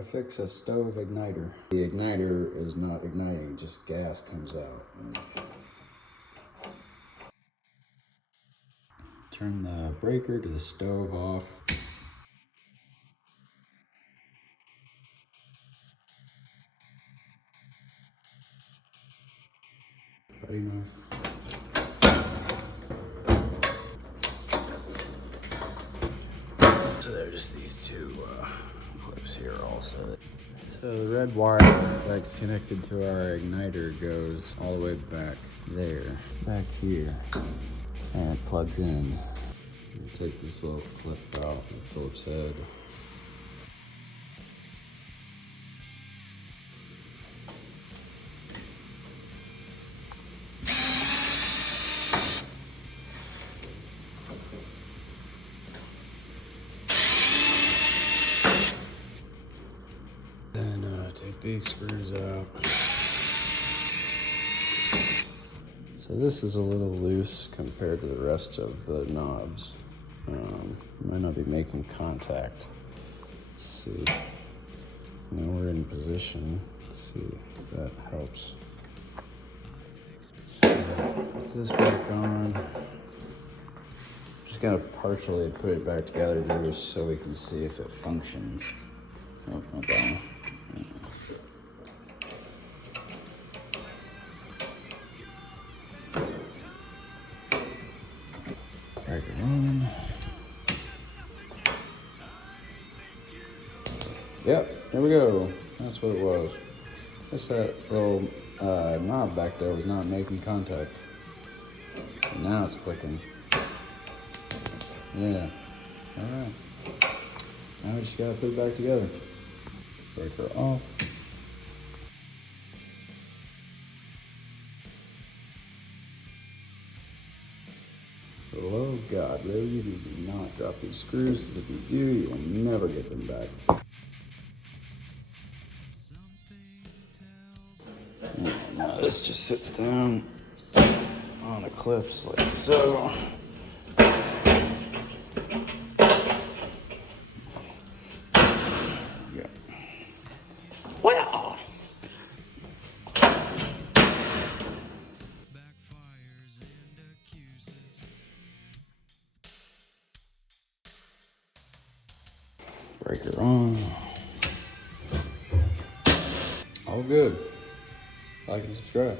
to fix a stove igniter. The igniter is not igniting, just gas comes out. Turn the breaker to the stove off. Pretty nice. So there are just these two clips here also. So the red wire that's connected to our igniter goes all the way back there, back here, and it plugs in. You take this little clip out of the Phillips head. Then take these screws out. So this is a little loose compared to the rest of the knobs. Might not be making contact. Let's see. Now we're in position. Let's see if that helps. Put this back on. Just gotta partially put it back together just so we can see if it functions. Oh, not that one. Break it on. Yep, there we go. That's what it was. Just that little knob back there was not making contact. And now it's clicking. Yeah. Alright. Now we just gotta put it back together. Breaker off. Oh God, really? You do not drop these screws, because if you do, you will never get them back. And now this just sits down on the clips like so. Wow! Breaker on. All good. Like and subscribe.